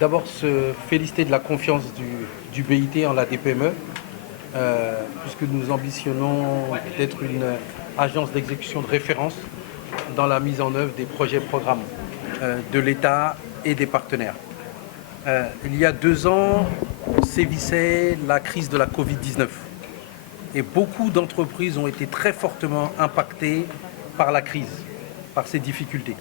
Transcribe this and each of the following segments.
d'abord se féliciter de la confiance du BIT en la DPME, puisque nous ambitionnons d'être une agence d'exécution de référence dans la mise en œuvre des projets et programmes de l'État et des partenaires. Il y a 2 ans, sévissait la crise de la Covid-19 et beaucoup d'entreprises ont été très fortement impactées par la crise, par ces difficultés.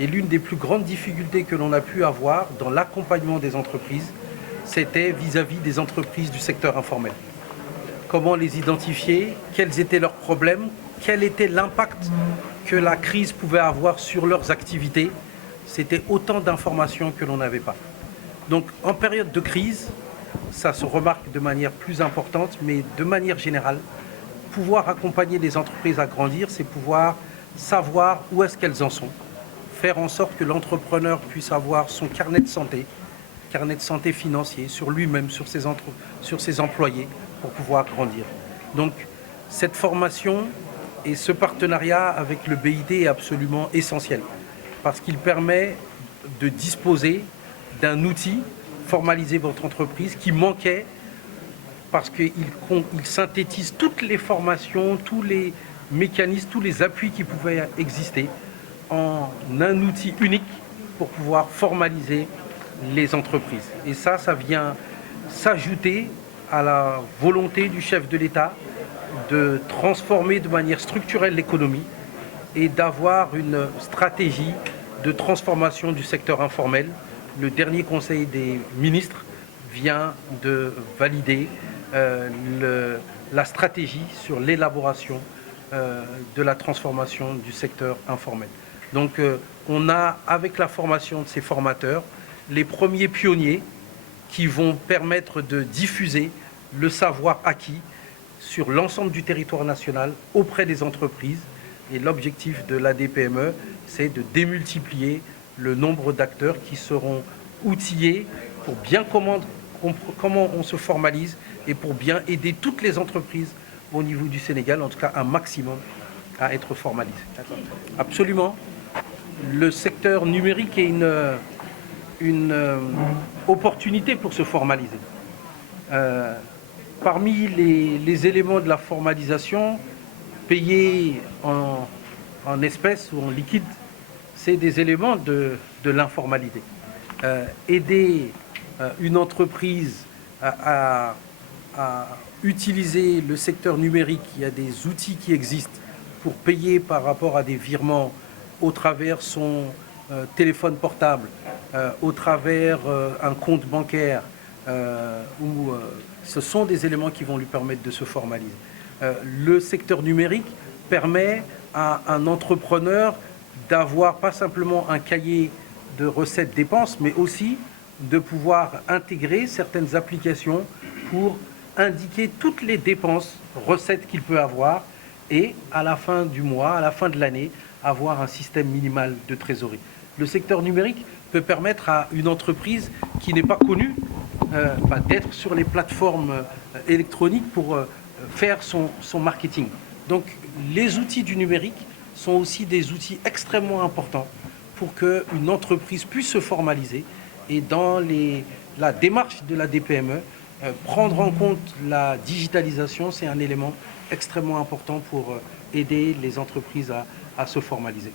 Et l'une des plus grandes difficultés que l'on a pu avoir dans l'accompagnement des entreprises, c'était vis-à-vis des entreprises du secteur informel. Comment les identifier, quels étaient leurs problèmes, quel était l'impact que la crise pouvait avoir sur leurs activités. C'était autant d'informations que l'on n'avait pas. Donc en période de crise, ça se remarque de manière plus importante, mais de manière générale, pouvoir accompagner les entreprises à grandir, c'est pouvoir savoir où est-ce qu'elles en sont, faire en sorte que l'entrepreneur puisse avoir son carnet de santé financier sur lui-même, sur ses employés, pour pouvoir grandir. Donc cette formation et ce partenariat avec le BIT est absolument essentiel, parce qu'il permet de disposer d'un outil, formaliser votre entreprise, qui manquait, parce qu'il synthétise toutes les formations, tous les mécanismes, tous les appuis qui pouvaient exister en un outil unique pour pouvoir formaliser les entreprises. Et ça vient s'ajouter à la volonté du chef de l'État de transformer de manière structurelle l'économie et d'avoir une stratégie de transformation du secteur informel. Le dernier Conseil des ministres vient de valider la stratégie sur l'élaboration de la transformation du secteur informel. Donc on a, avec la formation de ces formateurs, les premiers pionniers qui vont permettre de diffuser le savoir acquis sur l'ensemble du territoire national auprès des entreprises. Et l'objectif de la DPME, c'est de démultiplier le nombre d'acteurs qui seront outillés pour bien comment on se formalise et pour bien aider toutes les entreprises au niveau du Sénégal, en tout cas un maximum, à être formalisées. Absolument. Le secteur numérique est une opportunité pour se formaliser. Parmi les éléments de la formalisation, payer en espèces ou en liquide, c'est des éléments de l'informalité. Aider une entreprise à utiliser le secteur numérique, il y a des outils qui existent pour payer par rapport à des virements au travers son téléphone portable, au travers un compte bancaire, ce sont des éléments qui vont lui permettre de se formaliser. Le secteur numérique permet à un entrepreneur d'avoir pas simplement un cahier de recettes dépenses, mais aussi de pouvoir intégrer certaines applications pour indiquer toutes les dépenses, recettes qu'il peut avoir, et à la fin du mois, à la fin de l'année, avoir un système minimal de trésorerie. Le secteur numérique peut permettre à une entreprise qui n'est pas connue d'être sur les plateformes électroniques pour faire son marketing. Donc les outils du numérique sont aussi des outils extrêmement importants pour qu'une entreprise puisse se formaliser. Et dans la démarche de la DPME, prendre en compte la digitalisation, c'est un élément extrêmement important pour aider les entreprises à se formaliser.